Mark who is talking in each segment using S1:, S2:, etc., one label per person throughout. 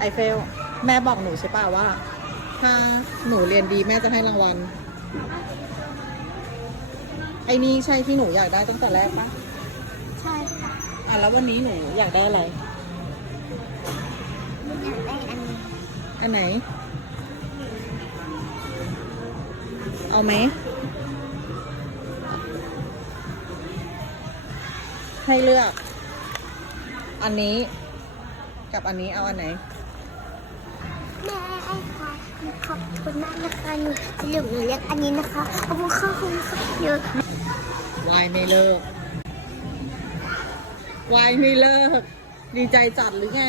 S1: ไอเฟล แม่บอกหนูใช่ป่ะว่า ถ้าหนูเรียนดีแม่จะให้รางวัล ไอ้นี่ใช่ที่หนูอยากได้ตั้งแต่แรกปะ
S2: ใช่ค่ะ
S1: อะแล้ววันนี้หนูอยากได้อะไร
S2: อยากได้อันนี้
S1: อันไหน เอาไหม ให้เลือก อันนี้กับอันนี้เอาอันไหน
S2: คุณมากนะคะหนูสรุปหนูเลือกอันนี้นะคะขอบคุณค่ะขอบคุณค่ะเยอะ
S1: วายไม่เลิกวายไม่เลิก ดีใจจัดหรือไง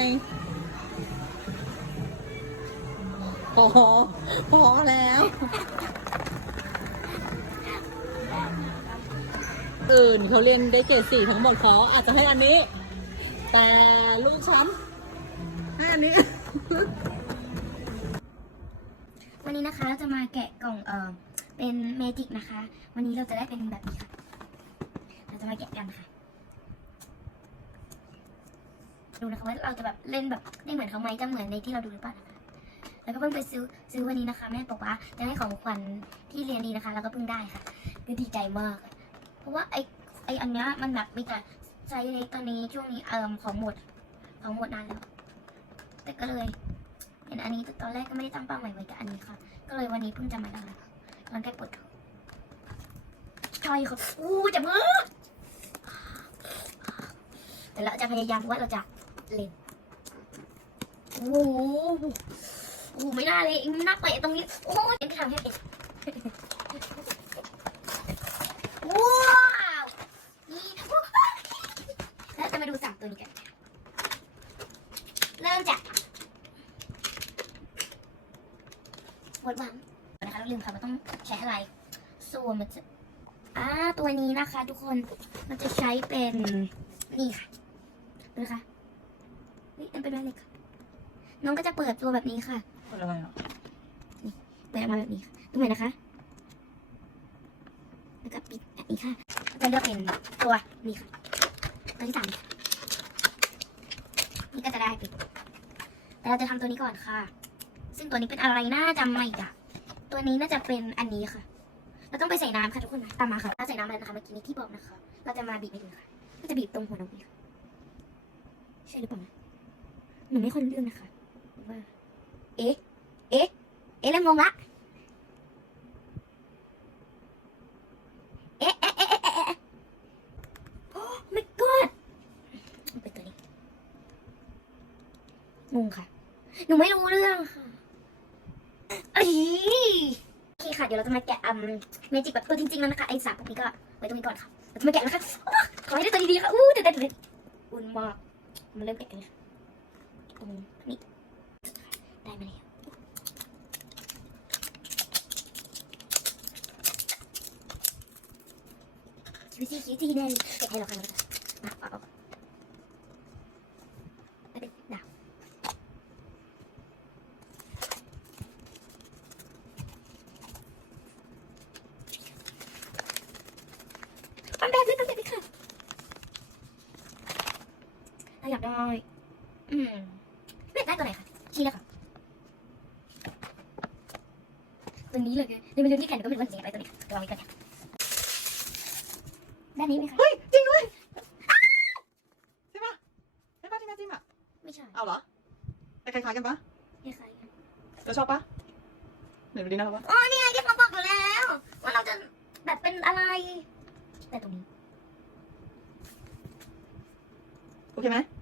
S1: พอพอแล้วอื่นเขาเรียนได้เกรดสี่ทั้งหมดเขาอาจจะให้อันนี้ แต่ลูกฉันให้อันนี้
S2: วันนี้นะคะเราจะมาแกะกล่องเออเป็นเมจิกนะคะ วันนี้เราจะได้เป็นแบบนี้ค่ะ เราจะมาแกะกันค่ะ ดูนะคะว่าเราจะแบบเล่นแบบได้เหมือนเขาไหมจะเหมือนในที่เราดูหรือเปล่านะคะ แล้วก็เพิ่งไปซื้อซื้อวันนี้นะคะ แม่บอกว่าจะให้ของขวัญที่เรียนดีนะคะ แล้วก็เพิ่งได้ค่ะก็ดีใจมาก เพราะว่าไอไออันเนี้ยมันแบบมีแต่ไซส์เล็กตอนนี้ช่วงนี้เอ่มของหมดของหมดนานแล้วแต่ก็เลย เห็นอันนี้ตอนแรกก็ไม่ได้ตั้งเป้าหมายไว้กับอันนี้ค่ะ ก็เลยวันนี้เพิ่งจะมาได้ตอนใกล้ปวดทองชอยเขาอู้จะมือแต่เราจะพยายามว่าเราจะเล่นโอ้โหโอ้ไม่น่าเลยน่าเตะตรงนี้ โอ้ยยังทำให้เป็นว้าวนี่แล้วจะมาดูสามตัวนี้กัน เริ่มจาก วดหวังนะคะเราลืมค่ะว่าต้องใช้อะไรส่วนมันจะอ่าตัวนี้นะคะ ทุกคนมันจะใช้เป็นนี่ค่ะดูนะคะเฮ้ยมันเป็นอะไรค่ะน้องก็จะเปิดตัวแบบนี้ค่ะ
S1: อะไรอะ
S2: เปิดออกมาแบบนี้ค่ะดูหน่อยนะคะ แล้วก็ปิดแบบนี้ค่ะจะเลือกเป็นตัวนี้ค่ะตัวที่สามนี่ก็จะได้ปิดแต่เราจะทำตัวนี้ก่อนค่ะ ซึ่งตัวนี้เป็นอะไรน่าจำไม่ได้ตัวนี้น่าจะเป็นอันนี้ค่ะ เราต้องไปใส่น้ำค่ะทุกคนนะตามมาค่ะเราใส่น้ำอะไรนะคะเมื่อกี้นี้ที่บอกนะคะ เราจะมาบีบให้ดูค่ะก็จะบีบตรงหัวนมค่ะใช่หรือเปล่าหนูไม่ค่อยรู้เรื่องนะคะว่าเอ๊ะเอ๊ะเอ๊ะเริ่มงงละเอ๊ะเอ๊ะเอ๊ะเอ๊ะเอ๊ะโอ้ my god เป็นตัวนี้งงค่ะ หนูไม่รู้เรื่องค่ะ โอเคค่ะ เดี๋ยวเราจะมาแกะอัมเมจิกแบบตัวจริงๆแล้วนะคะไอ้สามพวกนี้ก็ไว้ตรงนี้ก่อนค่ะเราจะมาแกะนะคะขอให้ได้ตัวดีๆค่ะอู้แต่แต่แต่อุ่นมากมาเริ่มแกะกันเลยตรงนี้ได้มาแล้วคิวซี่คิวซี่แน่เลยแกะให้เราค่ะเราจะมาเอาเอาไม่เป็นดาวปันแบบนี้ปันแบบนี้ค่ะ เราอยากได้อืมเลือกได้ตัวไหนคะชี้แล้วค่ะตัวนี้เลยคือในมันเรื่องที่แผ่นก็ไม่รู้ว่าจะยังไงไปตัวนี้ตัวนี้กันเนี่ยด้านนี้ไหมคะ
S1: เฮ้ยจริงด้วยใช่ปะใช่ปะที่แม่จิ้มอะ
S2: ไม่ใช่
S1: เอาเหรอแต่คล้ายๆกันปะ
S2: คล้ายๆกัน
S1: เราชอบปะไหนดูดีนะครับว่า
S2: อ๋อนี่ไงที่เขาบอกอยู่แล้วว่าเราจะแบบเป็นอะไรแต่ตรงนี้
S1: โอเคไหม
S2: โ